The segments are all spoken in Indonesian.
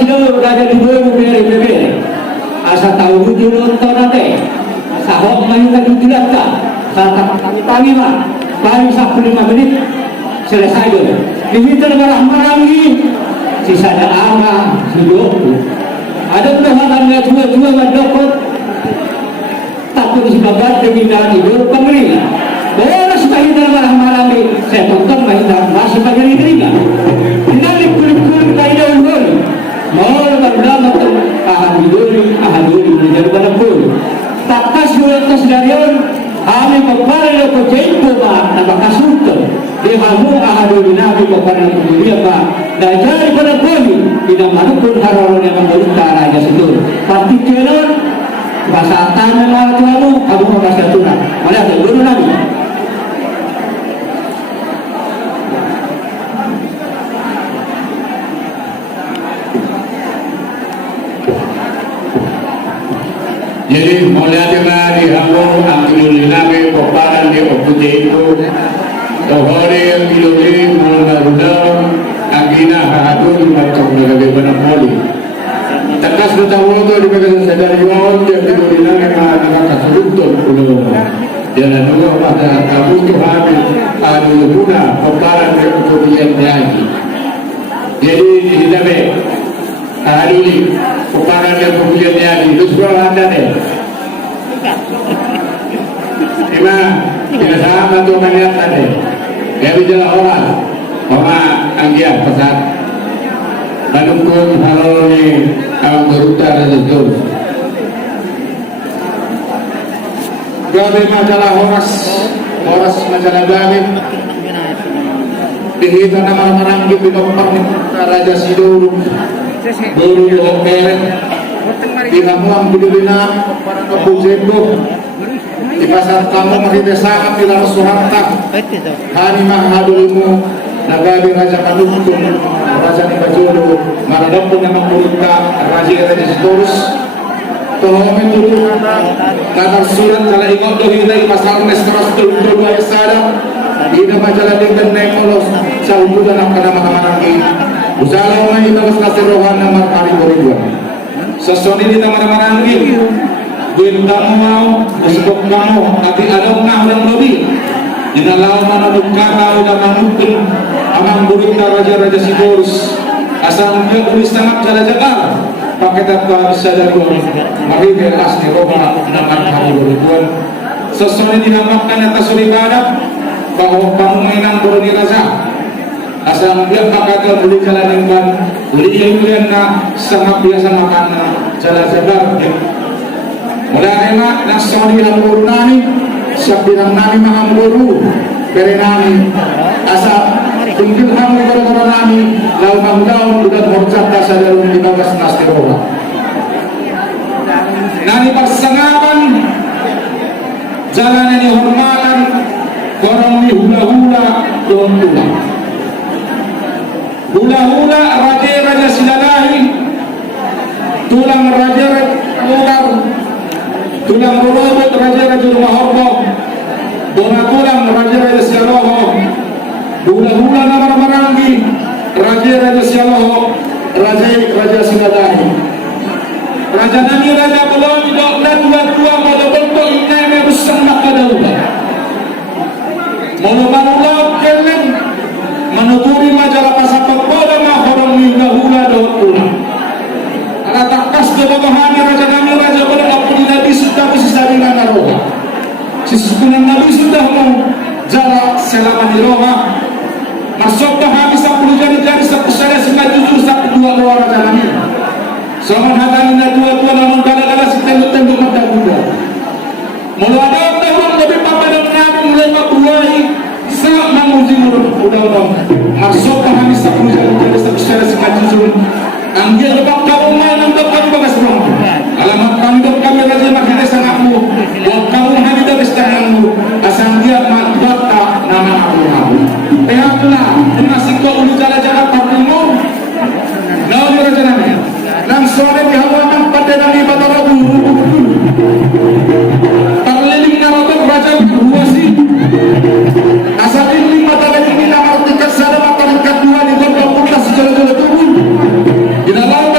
sudah raja dua beri asa tahu dulu nonton sahok mayu kan dijelaskan saat kami pagi mah paling 15 menit selesai dulu ini tergarah marangi sisanya ama hidup ada tuhan dua mendokot takut disebabkan dengan hidup pemerintah boleh sebagai tergarah marangi saya tonton mahindar masih bagi diri ini kulit-kulit kaya ulun mau berdama ahaduri menjadi berapun takas yuletas dariun kami kepala ko jempo ba nabakasuto di hamu ahaduri nabi kepala ko dia ba dajari berapun tidak manupun harolan yang memberita raja situ pasti kelon bahasa tanah lah kamu bahasa tunang mana ada guru nabi. Jadi mulai dengan dihamu angkiluli nabi peparan di opuje itu tohore angkiluli mulai rudal angkina hahadun macam negabe banapoli takas bertahu itu di bagian sadar yon yang angkiluli nabi mengatakan kasurutun pulau jangan juga pada kamu tu hamil adu guna peparan di opuje lagi jadi tidak baik hari peparan yang kemudian lagi itu sekolah anda deh ima tidak sama tu melihat tadi dia bicara orang anggia pesan menunggu hal ini alam berutar dan jujur gabe majalah horas majalah gabe dihitan nama meranggi binopang raja siduru Dulu dihokeren dihamuang bidulina kebujeko di pasar kamu mahite sangat dilalu suharta hani mahadulimu nagabi raja kadukun raja ni bajulu maradapun yang mengurutkan raja raja sitorus tohomi dulu kadar surat kala ingat dohina pasal nestras dulu esada ina majalah dengan nemolos saubudan akana makamanangi usaha orang itu harus kasih rohan nama kari beribuan. Sesuatu ini nama-nama nanti. Duit kamu mau, sebab kamu, tapi ada orang yang lebih. Jika lawan mana kata udah manukun, amang berita raja-raja Sidorus. Asal dia tulis sangat jaga-jaga. Pakai data sadar gua. Mari dia asli rohan nama kari beribuan. Sesuatu ini dinamakan atas ibadah bahwa kamu mainan berani raja. Asal dia pakai beli jalan yang beli yang na sangat biasa makan jalan-jalan mulai emak nasoni hamburu nani sabirang nani mahamburu beri nani asal tunggu hamburu kalau nani lau udah morcat dasar dari 15 nasti roha nani persengapan jalan ini hormatan korong di hula-hula don hula-hula raja silalahi tulang raja luar tulang rurubut raja rumah horbo bona tulang raja sialoho hula-hula nama marangi raja sialoho raja silalahi raja nani raja belum dan dua pada bentuk ini besar makadaulah malu-malu kelen menuturi majalah pasar pekoda mahorong hula-hula daun tulang ala takas kebabahani raja kami raja pada apuni nabi sudah bersisa dengan naroha sisukunan nabi sudah mau jarak selama di roha masuk bahami 10 jari-jari 1 syariah 9 jujur 1 2 raja kami sama hatanya dua-dua namun kadang-kadang setenduk-tenduk mata juga mulu ada tahun lebih papa dan nabi mulai mabuai sangat menguji mudah-mudahan masuk kami 10 jari-jari 1 syariah 9 jujur anggil lebak kamu main untuk kami bagas berang alamat kami raja makanya sangatmu buat kamu hanya dari setengahmu asal dia makbata nama aku pihaklah masih kau ulu jalan-jalan parlimu naon raja nami langsung ada dihawakan pada nami batarabu parliling narotok raja berhuasi asal ini batarabu ini nama artikan sadar atau ikat dua di kota secara tubuh di dalam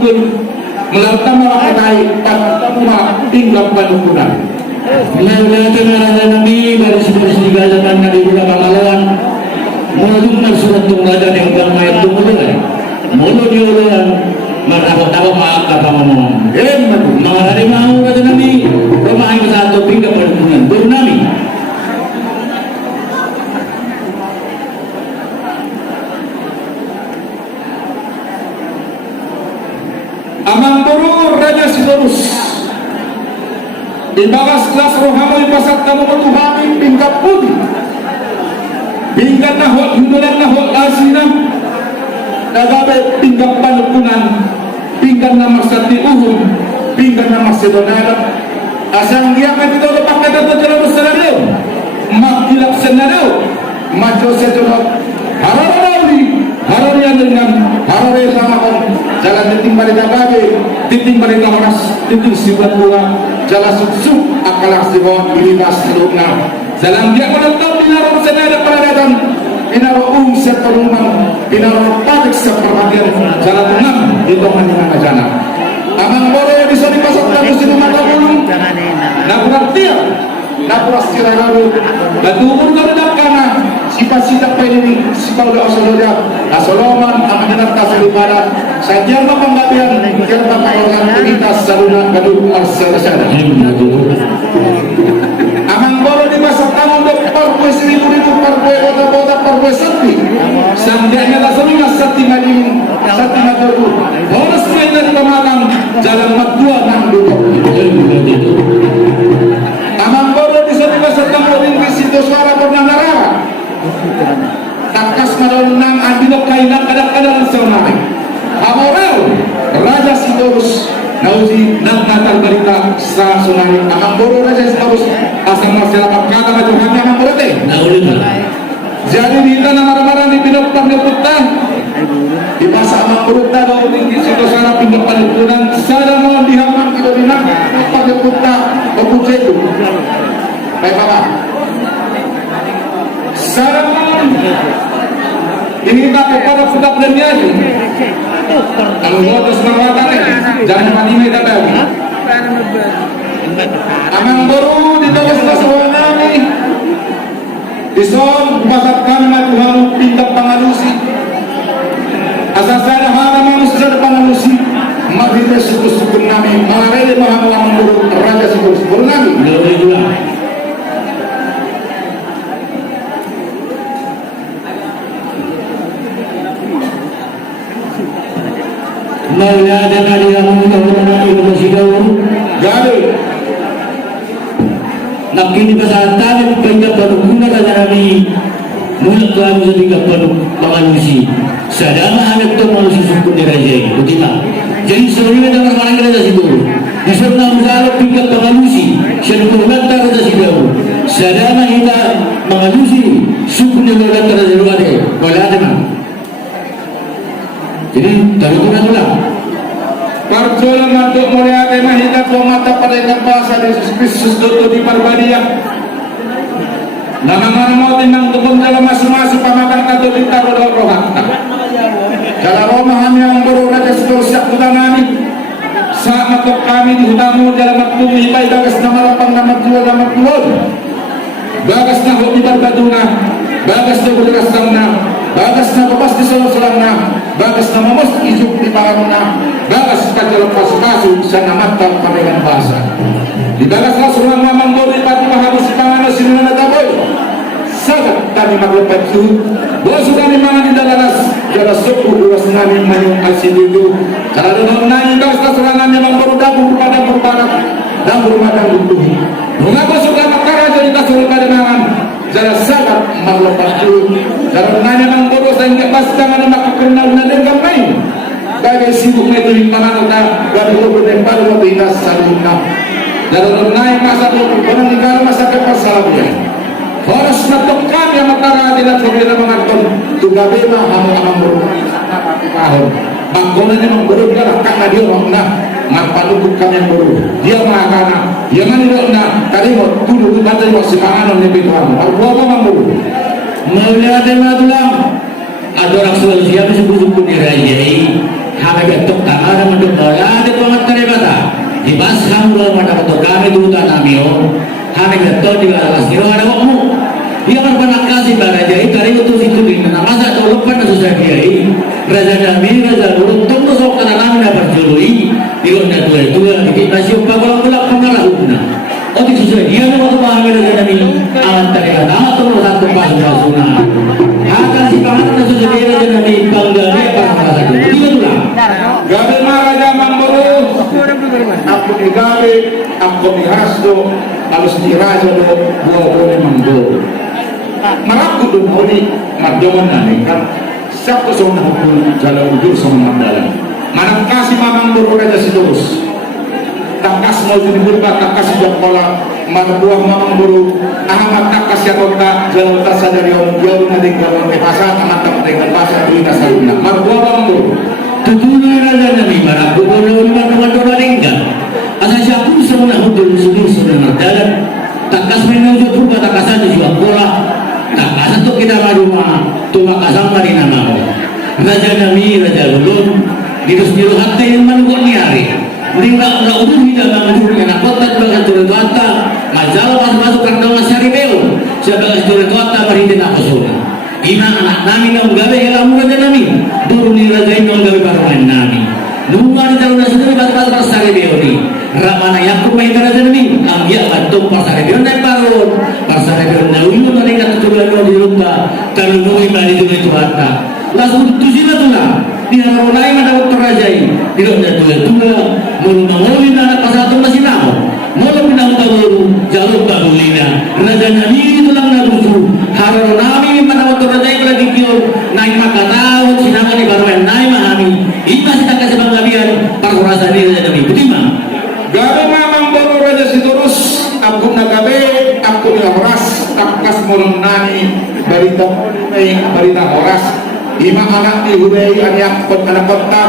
pukul melakukan melakukan pertemuan tinggal penukunan. Melakukan arahan Nabi dari sebelah zaman Nabi Muhammad Malawan mulai surat tunggadan yang bermayat tunggadan mulai diulang marah-marah maaf kata ngomong mga hari mau kata Nabi rumahin sa ato pindah penukunan baru Nabi Amang Buru Raja Sidorus Ibagas kelas rohani pasat kamu Tuhan pinggap pun pinggap nahot hindulan nahot asinam nagabe pinggap panukunan pinggap nama sati uhum pinggap nama sedonara asang dia kan itu lepak kata tu jalan senario makilap senario majo sedonat harap yang dengan harap yang sama jalan titing balik kababe titing balik kabanas titing sifat bunga jalan suksuk akalak sibawat bilibas silukna jalan dia menentang binarong senada peradatan binarong sepenuman binarong patik sepermatian jalan tengah itu hanya jana amang boro yang bisa dipasang dalam sini mata bulung naburak tiap naburak sirararu dan umur keredak kana sipat-sitak pa ini sipaw da asaloja asoloman amanat kasalipara sa jerma panggabian jerma pangoran unitas saluna kadug arsarasana amang boro di masa tanong do parpwe seribu-ribu parpwe bota-bota parpwe sati sandianya da saluna sati maling sati madaru bonus may na di pamalang jalan magdua ng luto amang boro di sa masa tanong din kisito suara pernah narawa takas marunang andino kainan kadang-kadang seorang Amorel Raja Sidorus nauji nang natal balita sa sunani amang boro Raja Sidorus asal masyarakat kata majuhan amang boro te jadi dita na maramaran di pinapang niputta di masa amang boro ta daw tinggi sito sana pinapang nipunan sana mo dihamang kita dinang pinapang niputta o kujeto kaya papa Sarangan ini tak kepada sudah berniaga. Kalau motos mengatakan jangan mati kata. Amang baru ditulis sesuatu Dison pasatkan Tuhan pindah pangalusi. Asasana hana manusia pangalusi. Mari suku-suku nami mengareli mahamang buruk raja suku-suku nami. Melihat ada yang mengenai bersigaw Gagal. Nakini pasatan banyak pengguna kami mulut kami setiap pengalusi sadama anak tu manusia suku dirajai betul jadi sebenarnya dalam orang kita situ disuruh mengalau tingkat pengalusi seluruh kata situ sadama kita mengalusi suku negara terjadi ada jadi dari mana Parjola mantuk melihat mahita tua mata pada ikan bahasa Yesus Kristus dodo di Parbadia. Nama mau tinang tukun dalam masing-masing pamakan kado ditaruh dalam rohakta. Kalau romahan yang baru raja sedang siap kutanani. Saat matok kami di hutamu dalam waktu mihibai bagas nama lapang nama jual. Bagas na di Barbaduna. Bagas na bulikas na. Bagas na babas di salang na. Bagas na mamos isuk di panganuna. Bagas kacalok pasu-pasu sa namatang pamilang basa. Di bagas na sulang mamang mo di pati mahabos si pangano sinuna na taboy. Sagat tani maglepat su. Boso kami mga nindalaras. Jala suku duwas namin mayong alsidudu. Karena doon na yung bagas na sulang namin mga barudabong rumadang perbarak. Dan rumadang lutuhi. Mga boso ka makaraja di kasulong kadenangan. Jala sagat maglepat su. Karena nanya mang boros dan nggak pasti mana makakenal na dengan main. Bagai sibuk itu di mana kita dari luar dan baru kita salunna. Dalam naik masa itu orang negara masa kepasalnya. Harus menentukan yang matara tidak berbeda mengatur. Tunggal bema hamam berumah tahun. Bangkonanya memburuk kan kakak dia makna ngapa lukuk kami yang buruk. Dia makana. Dia mana dia tadi mau tuduh baca mau semangat lebih tuan. Apa mampu. Melihat yang itulah ada orang Sulawesi yang suku-suku dirajai kami bentuk tangan untuk doa di tuangan teribata di basam lo pada bentuk kami dulu tanamio kami bentuk di atas kiro ada wakmu dia berpanak kasih pada jai kari utus itu di mana masa itu lupa na susah jai raja kami raja dulu tunggu sok tanah kami dapat jului di onda tua di masih upah kalau pengalah guna oh di susah dia waktu kami raja kami alat teribata alat terus satu pas sunah akan si pangan na susah dia raja kami panggilnya pas masa itu dia gabi maraja mamboro aku ni gabi aku ni hasdo harus diraja do dua mamboro maraku do honi madyaman nani kan sabto sona hukul jalan ujur sama mandalan manang kasih mamboro raja sidurus takas mau jadi berbat takas jakola marbuah mamboro ahmad takas ya kota jalan tasadari om jauh nanti kalau ke pasar amat tak dengan pasar duit tasaluna marbuah mamboro Tutunan raja Nabi Marabu Bono lima teman-teman lingkar asal siapa semua hudul sudur sudah berjalan takas menuju purba takasan juga bola takasan tu kita rumah tu makasang mari nama raja Nabi raja Lulun dirus diru hati yang manukun ni hari Ringga udah tidak mengurus dengan kota sebagai turun kota majalah masuk karena masyari beo sebagai turun kota beri tidak kesulitan ina anak nami nang gawe elamu raja nami dulu ni raja nang gawe baruan nami nungan dalam sendiri pas pasare beoni ramana yakub main raja nami ang ya bantu pasare beon dan barun pasare beon dawi no tadi kata coba di lupa kalau nungi bali itu harta langsung tujuh lah di halaman lain ada waktu raja ini tidak ada tua mulu mangolin anak pasatu masih namo mulu pindah baru jalur bagulina raja nami itu lang nabusu harus nami pada waktu raja itu lagi kior naik maka tahu sinama ni baru naik mahami ini masih tak kasih banggabian parkurasa ni raja nami betima gabe mamang baru raja sidurus aku nagabe aku ni horas takas mulung nani barita horas lima anak dihudai anak kota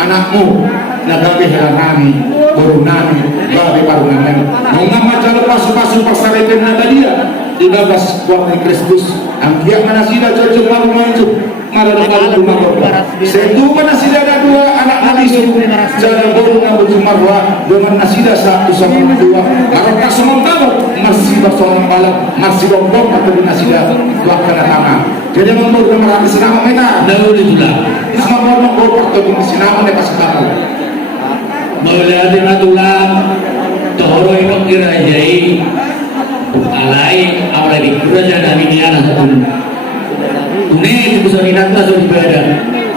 anakmu nagabe nami baru nami gabe baru nami nungam macam pasu-pasu pasareten na dia 13 kuat Kristus ang dia mana sila cocok malu itu marah rumah setu mana sila ada dua anak nabi su jalan baru na marwah dengan nasida satu sama dua maka sementara masih bersama balap masih bombong atau nasida dua kena tangan jadi memang merah senama mena daun itulah sama mau berport atau senama mereka sekarang melihat tulang toro ini kira jai alai apalagi raja nami ni anak satu ini bisa dinata sudah ibadah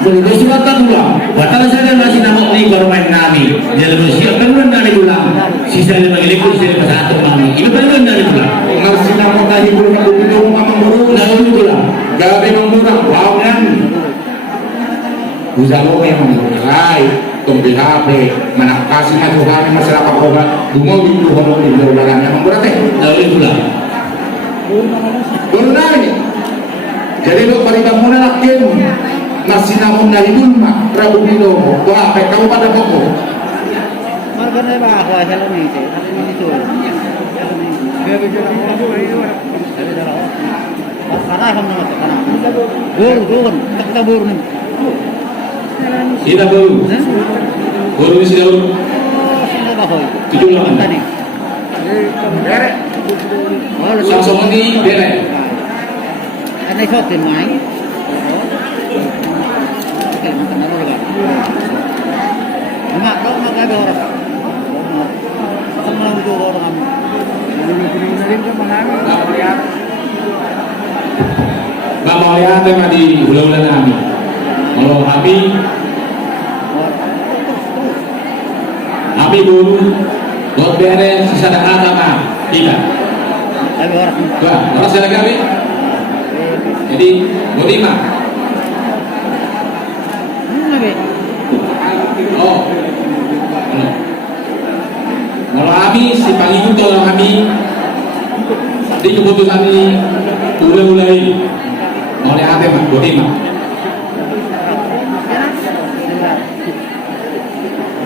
menurut surat tulang batal saja masih nama ni baru main nami jalan siap kan dari tulang sisa lima pun sisa satu nami ini benar dari tulang masih nama tadi belum belum amang baru daun tulang gabe mengurang baunan uzalo yang mulai tumbi HP mana kasih Tuhan masyarakat kobat dungo itu hono di dalam yang berat daun tulang Bornai. Jadi lo pada bangunan lakin masih namun dari rumah Prabu Binomo. Wah, kamu pada pokok. Margana ba ako sa lumi ito. Ito. Karena kamu nak karena. Burun. Kita burun. kita baru baru isi daun Sino ba ko? tujuh lawan Tani. sama-sama ni bere Ano shot din mai? Okay, makan na rin ba? Mga daw magabi oras. Sama lang ito oras kami. nggak mau lihat tema di bulan-bulan kami kalau kami dulu buat beres sisa kata mah tidak Gabi oras. wah orang saya kami jadi berlima Gabi. oh kalau kami si paling itu kalau kami di keputusan ini mulai oleh hati mah berlima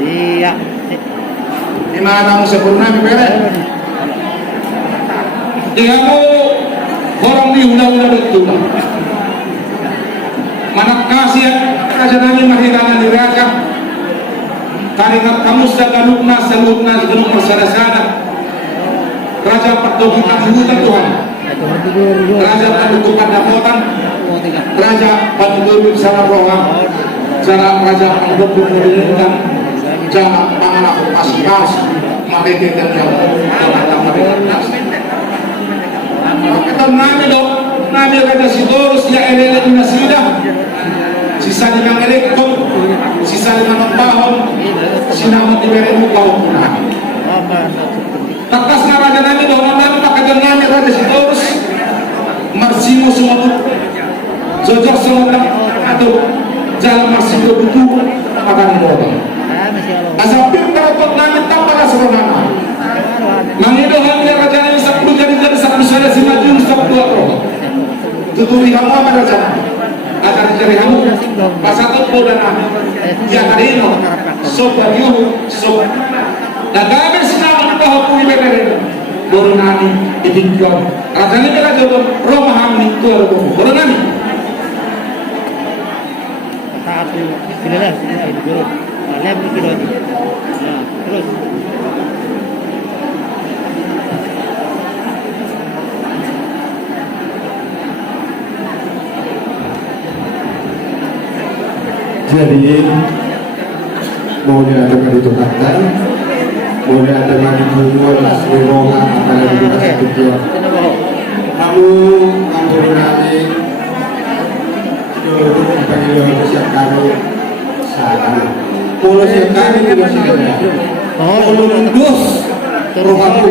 Iya. Di mana kamu sempurna bere? Jika kamu orang di undang-undang betul. Mana kasih raja nami mahirangan di raja karingat kamu sagalukna genuk marsada-sada raja perdokitan hutan Tuhan raja panutupan dapotan raja panutupan salah rohang cara raja panutupan dan cara panganak pas-pas makikita dan kita nami dong nami raja Sidorus ya elele minasida sisa 5 elektron sisa 5 tahun sinamot diberi mukau takas na raja nami dong nami pakadan nami raja Sidorus marsimo suatu jojok selatan atau jalan marsimo butuh makan bodoh asapin teropot nami tanpa seronama mangido hamil raja nami 10 jadi 10 saya si maju 10 roh tutupi kamu apa raja agar cari kamu pasatu dan ya karino sobat yuhu sobat nagamin sinama bahwa kuwi bener baru nani ditinggal raja ini kan jodoh roh mahami keluar baru nani satu sila guru lab kilo terus jadi mau diadakan itu kata mau diadakan itu asli rohang apalagi di satu tujuan kamu nanti dulu panggil siap kami saat kalau siap kami tidak sudah kalau lulus rohangku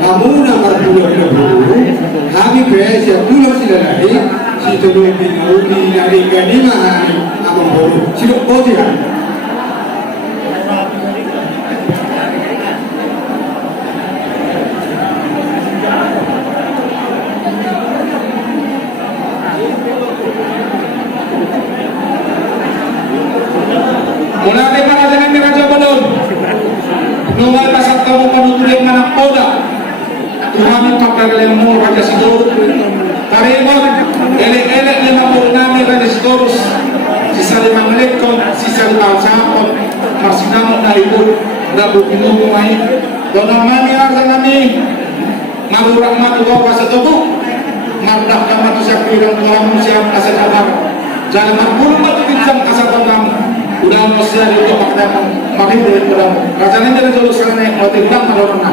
kamu nomor 20 kami biasa dulu sudah lagi situ di dari ganima abang baru situ kotihan mulai para jangan raja belum nungal pasal kamu penutup mana poda Tuhan pakai lemu raja Sidorus karena elek 56 raja Sidorus sisa 5 elektron sisa 5 sapon masih namun na ibu nggak butuh main dono mami raja kami malurak matu kau pasal tubuh mardah kamu tu siap bilang Tuhan siap asal kabar jangan mampun matu bintang asal kamu udah masih ada untuk pakai makin dari kamu raja ini dari jalur sana naik mau timbang kalau pernah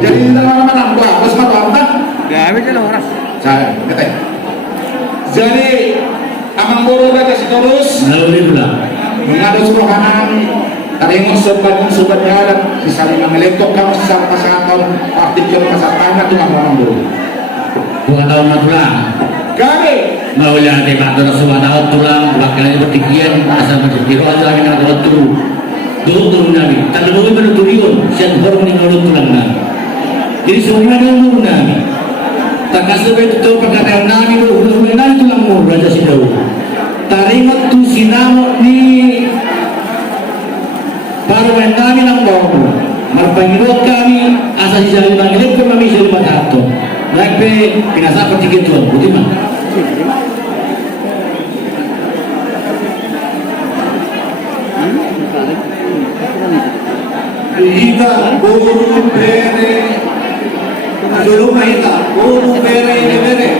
jadi kita mana buat bos mata apa gawe jalan orang saya kata jadi amang boro raja Sidorus Lalu pula mengadu suruhanan taringos sobat jalan sisa 5 elektron kamu sisa pasangan partikel pasar tanah itu amang boro bukan tahun matulang kami mau lihat di kantor suara tulang bakal bertikian asal bertikian aja lagi nak turun turun nabi tapi dulu itu turun sian baru meninggal tulang nabi jadi semuanya dulu nabi tak kasih betul perkataan nabi dulu nabi tulang mau raja Sidorus taringot tu sinamo ni baru nabi nang bawa marpangirot kami asal jalan bangilit kami sudah batato Lagpe pinasa pertikian tuan putih mah Ita buru pere dulu mahita buru pere ini pere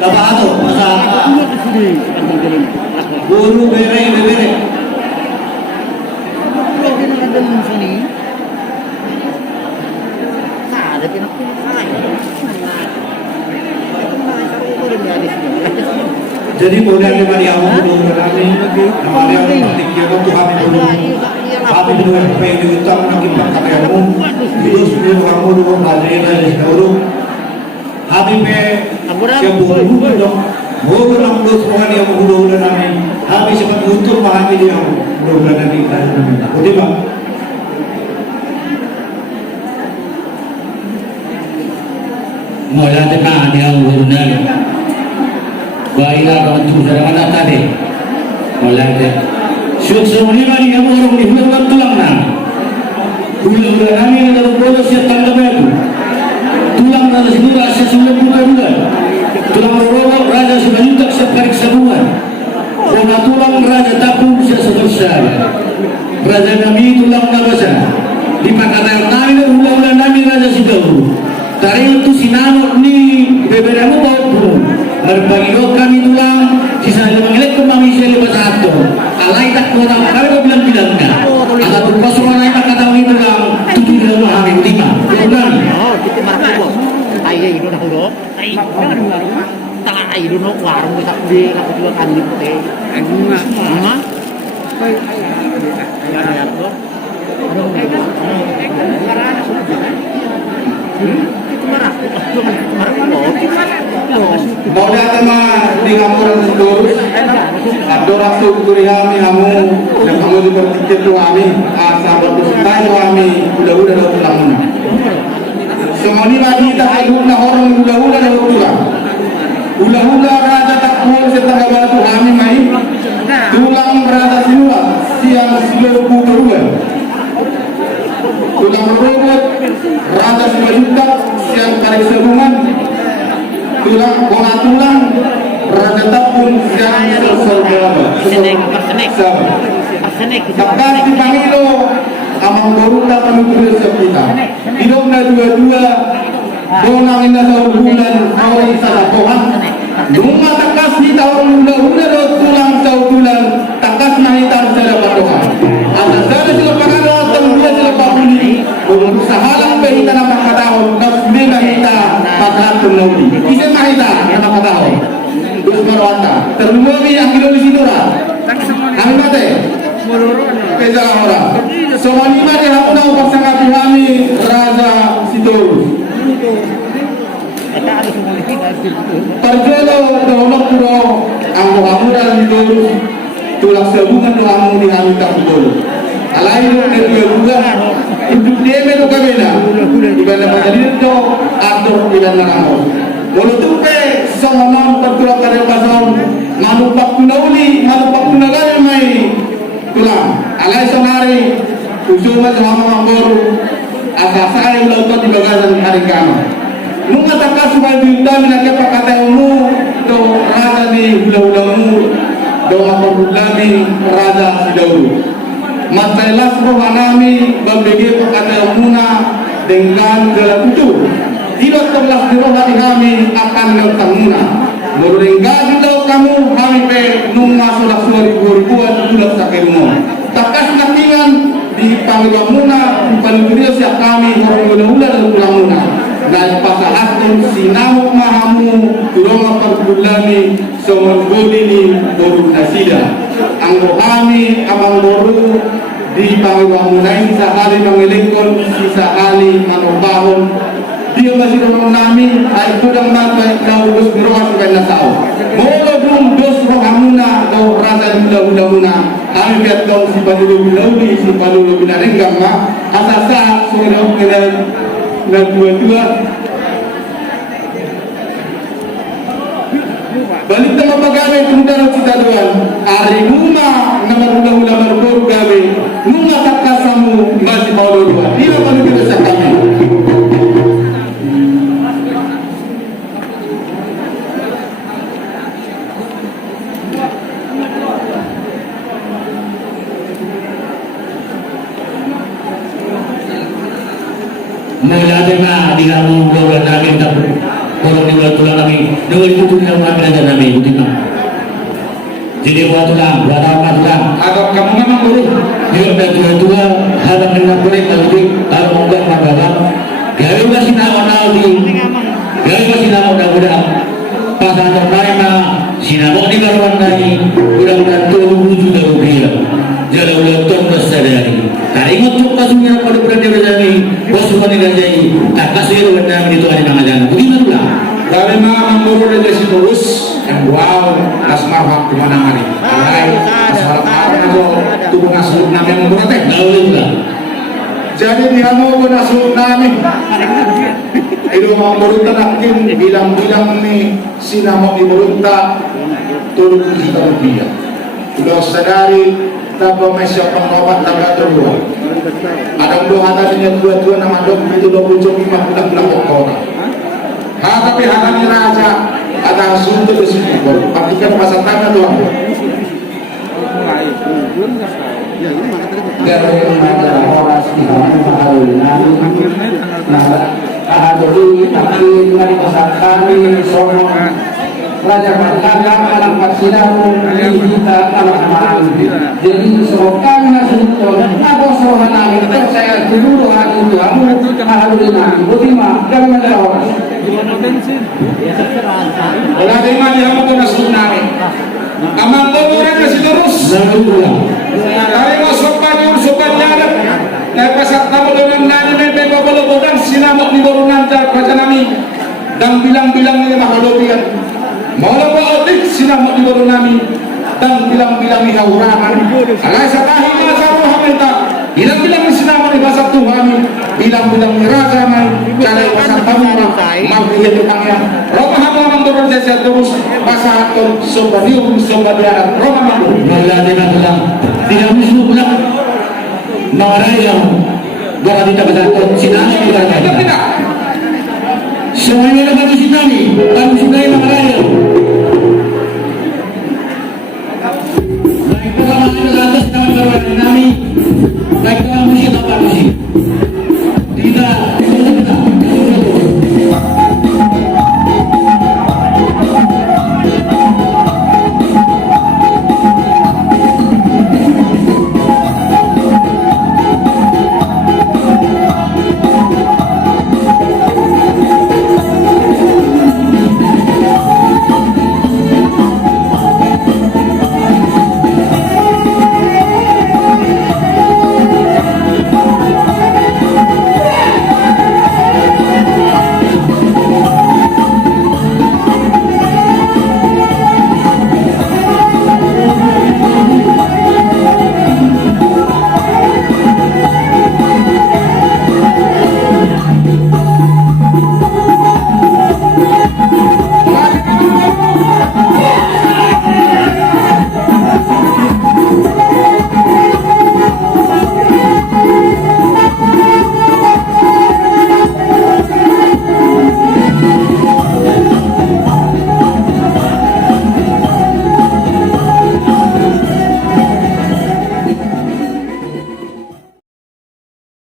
dapat atau masa buru pere ini pere jadi boleh ada Maria belum kami Maria bertikian untuk kami belum kami belum sampai di utang lagi pakaianmu video video kamu dulu hari dari dulu kami pe siap buru dong buru nam lu semua dia buru dan kami kami sempat untuk pahami dia buru dan kami betul bang mulai teka dia urunnya baiklah kawan tu jangan nak tadi mulai deh syuk semuanya ni kamu orang ni bukan tulang nak bulan kami ada berdoa siap tangga itu tulang dari situ rasa sudah bukan tulang roh raja separik sebuah. Kona tulang raja tapung siya selesai. Raja kami tulang nabasa. Di pakatang kami na ulang-ulang namin raja si Daud. Taril tu sinanot ni bebera mo ba po. Marpagino kami tulang sisa limang kami siya lepas ato. Alay tak ko na kami ko bilang-bilang na. At atong pasok na makatawang ito lang tutuloy na mga aming lima. Yonan. Oh, kita marah ko. Ay, ilo na ko. Ay, tanga ay ilo no warung kita di aku juga kan di teh. Nga. Ay, ko. Marah ko. Mau datang mah di ngamuran terus. Ada waktu kuriami kamu, yang kamu dipertiket tu kami, sahabat bersukai kami, udah pulang mana. Semua ni bagi tak ada orang udah dah pulang. Ulah raja tak boleh setengah batu kami main. Tulang raja sinua, siang silau berulang. Tulang robot, raja sejuta, siang tarik sebungan. Tulang raja tapun siang Arsenik. Sakas di Pangilo, amang boruta penutup kita. Hidup na dua-dua, donang ina sa bulan, away sa lapohan. Nunga takas di tahun una tulang sa tulang, takas na hitam sa lapohan. At sana sila pangano at dua sila papuli, kung sa halang bahita na makatahon, kasbi mahita paghatong nauli. Isa mahita na makatahon. Terus merawata, terlumami ang kiloli sinura. Kami mati. Pesa orang. Semua lima dia hakuna pasangan kami Raja Sitorus. Perjolo dohonok puro ang hamuran Sitorus tulak sebungan doamu di kami tak betul. Alain dari juga hidup dia melu kabela. Ibadah majlis itu atau ibadah nangau. Walau tupe sama non pertulak kare pasang manupak kunauli manupak kunagali mai tulang alai sonari usuma sama mambor asasai lautan di bagasan hari kama nunga takas suka juta minake pakata umu do raja di hula-hulamu do mapabulami raja si Daud matailas rohanami bambege pakata umuna dengan jalan itu tidak terbelah di rohani kami akan ngeltamuna Muring gaji daw kamu kami pe nunga sudah ribuan bulan sakit rumah. Takas natingan di panggilan muna panuturia siap kami orang mula-mula dan pulang muna. Dan pasahatun sinamuk mahamu turunga pergulami somongoli ni boru nasida. Ang rohani amang boru di panggilan muna ini sahali mengelekon sisahali manobahon. Dia masih dalam nami, ay kudang matay kau dos birohan kay nasao. Molo dum dos rohamuna kau rasa hula muna. Kami biat kau si panulo binauli, si panulo binarenggang ma. Asasa sumiraw kaya nagdua-dua. Balik na mapagamit kung darang si Taduan. Ari numa na marula-hula maruporo gawe. Numa takasamu masih paulo dua. Di na panulo sa kami. Mula na di kamu bulan namin tapos kalau di bulan tulang namin dua itu tulang namin ada namin buti na. Jadi buat tulang, buat apa tulang? Agak kamu memang guru. Dia udah tua-tua, halang dengan kulit tapi kalau mau enggak magalang. Gaya masih nama di, gaya masih nama udah pasangan lainnya sinabok di karuan nai udah Rp7 jalan udah ton bersadari. Tadi ngotot pasungnya pada berada berjani, bos bukan dirajai, tak kasih itu benar itu ada mangajan. Bagaimana pula? Kami memang guru Raja Sitorus, and wow, asmar hak di mana hari. Alai, asal apa itu tubuh ngasut nami yang guru teh. Tahu juga. Jadi dia mau ngasut nami. Itu mau guru terakin bilang-bilang nih sinamok di berunta turun Rp7. Sudah sadari tapi masih pengobat tangga kedua. Ada dua hadanya dua nama dok itu 25 bulan pokok. Tapi hadanya raja ada suntuk di sini. Perhatikan pasal tangan doang. Dari adalah orang istimewa Mahalulina Kahaduli tapi dari pasal kami Sono Raja Martanda anak Parsinamu kita anak Mahal jadi serokan nasunton aku sohan angin saya dulu hati itu kamu Mahalulina Butima dan menjawab Wala di man yang mo nasunari. Amang orang masih terus. Dari sopan yung sopan nyarap. Kaya pasat namo dengan nani may pagpapalobogan sinamok ni Borunan jar praja nami dan bilang-bilang ni mahalobian. Maulah paotik sinamok ni Borunami dan bilang-bilang ni haurangan. Alay sa tahimah sa roha minta. Bilang-bilang ni sinamok ni basa Tuhan. Bilang-bilang ni raja may kanay pasat tamura magriyan ni Pangya. Roma hamo ang turun sa terus basa aton sobadium sobadiaran. Roma hamo. Nalala lang tidak musuh lang Mawaraya Baka dito ba sinami kita Tidak. semuanya dapat sinami kami sudah Mawaraya